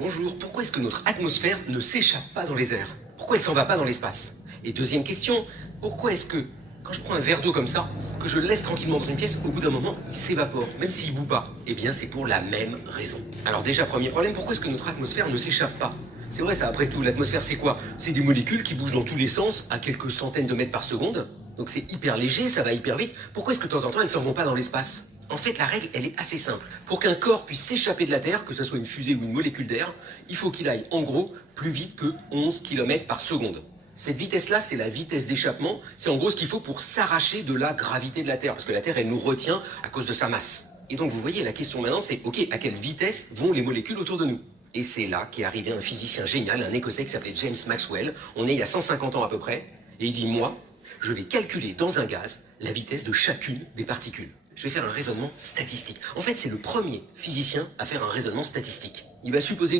Bonjour, pourquoi est-ce que notre atmosphère ne s'échappe pas dans les airs? Pourquoi elle s'en va pas dans l'espace? Et deuxième question, pourquoi est-ce que, quand je prends un verre d'eau comme ça, que je le laisse tranquillement dans une pièce, au bout d'un moment, il s'évapore, même s'il bout pas? Eh bien, c'est pour la même raison. Alors déjà, premier problème, pourquoi est-ce que notre atmosphère ne s'échappe pas? C'est vrai ça, après tout, l'atmosphère c'est quoi? C'est des molécules qui bougent dans tous les sens, à quelques centaines de mètres par seconde. Donc c'est hyper léger, ça va hyper vite. Pourquoi est-ce que de temps en temps, elles ne s'en vont pas dans l'espace? En fait, la règle, elle est assez simple. Pour qu'un corps puisse s'échapper de la Terre, que ce soit une fusée ou une molécule d'air, il faut qu'il aille, en gros, plus vite que 11 km par seconde. Cette vitesse-là, c'est la vitesse d'échappement. C'est en gros ce qu'il faut pour s'arracher de la gravité de la Terre. Parce que la Terre, elle nous retient à cause de sa masse. Et donc, vous voyez, la question maintenant, c'est, ok, à quelle vitesse vont les molécules autour de nous? Et c'est là qu'est arrivé un physicien génial, un Écossais qui s'appelait James Maxwell. On est il y a 150 ans à peu près. Et il dit, moi, je vais calculer dans un gaz la vitesse de chacune des particules. Je vais faire un raisonnement statistique. En fait, c'est le premier physicien à faire un raisonnement statistique. Il va supposer